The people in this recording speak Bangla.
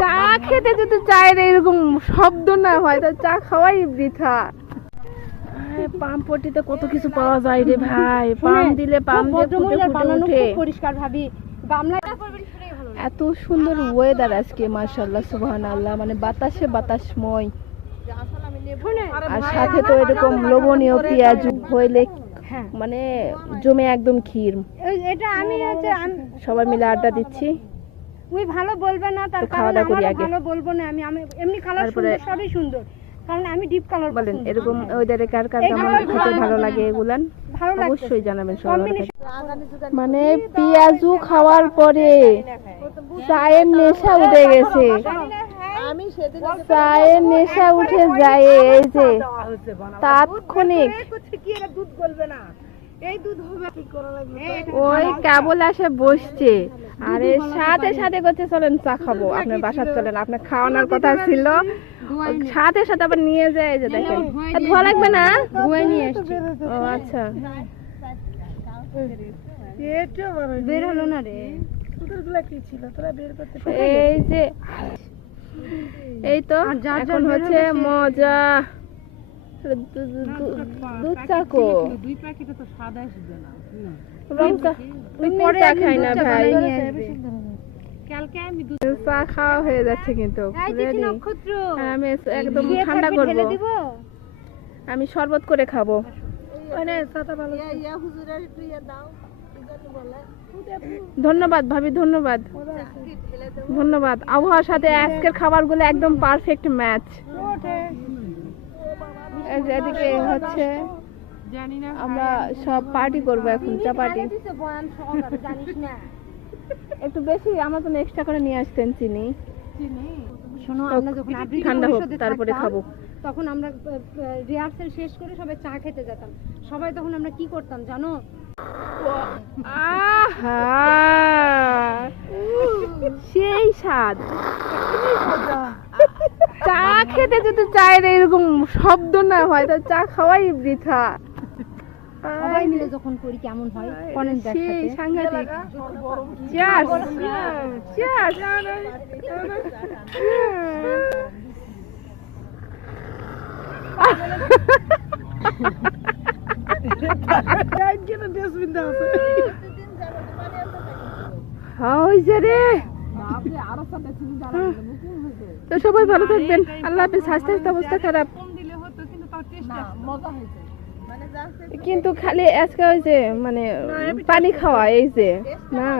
চা খেতে যদি চায়ের এরকম শব্দ না হয় তা চা খাওয়াই বৃথা। পাম্পটিতে কত কিছু পাওয়া যায় রে ভাই, পাম্প দিলে পাম্প দিয়ে ফুটে ফুটে ওঠে পরিষ্কার ভাবি গামলা। এত সুন্দর ওয়েদার আজকে মাশাআল্লাহ সুবহানাল্লাহ, মানে বাতাসে বাতাসময়, আর সাথে তো এরকম লবণীয় পেঁয়াজ হইলে মানে জমে একদম ক্ষীর। এটা আমি সবাই মিলে আড্ডা দিচ্ছি। ওই ভালো বলবে না, তার কারণ আমি ভালো বলবো না। আমি এমনি কালার সুন্দর, সবই সুন্দর, কারণ আমি ডিপ কালার বলেন। এরকম ওয়েদারে কার কার কেমন খেতে ভালো লাগে এগুলান অবশ্যই জানাবেন সবাই। মানে পেঁয়াজু খাওয়ার পরে চায়ের নেশা উঠে গেছে, চায়ের নেশা উঠে যায়। এই যে তাৎক্ষণিক ওই কেবল আসে বসছে, আর এর সাথে সাথে করছে চলেন চা খাবো, আপনার বাসার চলেন, আপনার খাওয়ানোর কথা ছিল, সাথে সাথে আবার নিয়ে যায়। এই যে দেখেন, ধোয়া লাগবে না, ধুয়ে নিয়ে এসছি। ও আচ্ছা, বের হলো না রে। এই যে এই তো এখন হচ্ছে মজা। দুধ চাকো চা খাই না ভাই, চা খাওয়া হয়ে যাচ্ছে কিন্তু আমি একদম ঠান্ডা করবো, আমি শরবত করে খাবো। ধন্যবাদ ভাবি, ধন্যবাদ ধন্যবাদ। আবহাওয়ার সাথে আজকের খাবারগুলো একদম পারফেক্ট ম্যাচ। এদিকে হচ্ছে আমরা সব পার্টি করবো এখন, চা পার্টি। একটু বেশি আমার জন্য এক্সট্রা করে নিয়ে আসতেন চিনি। শোনো, আমরা যখন ঠান্ডা হোক তারপরে খাবো, তখন আমরা রিহার্সাল শেষ করে সবাই চা খেতে যেতাম। সবাই তখন আমরা কি করতাম জানো? আহা সেই স্বাদ। চা খেতে যদি চায়ের এরকম শব্দ না হয় তা চা খাওয়াই বৃথা। সবাই মিলে যখন করি কেমন হয়, করেন সেই সাংঘাতিক। Cheers cheers. তো সবাই ভালো থাকবেন, আল্লাহ হাফেজ। স্বাস্থ্যের অবস্থা খারাপ কিন্তু খালি আজকে ওই যে মানে পানি খাওয়া, এই যে না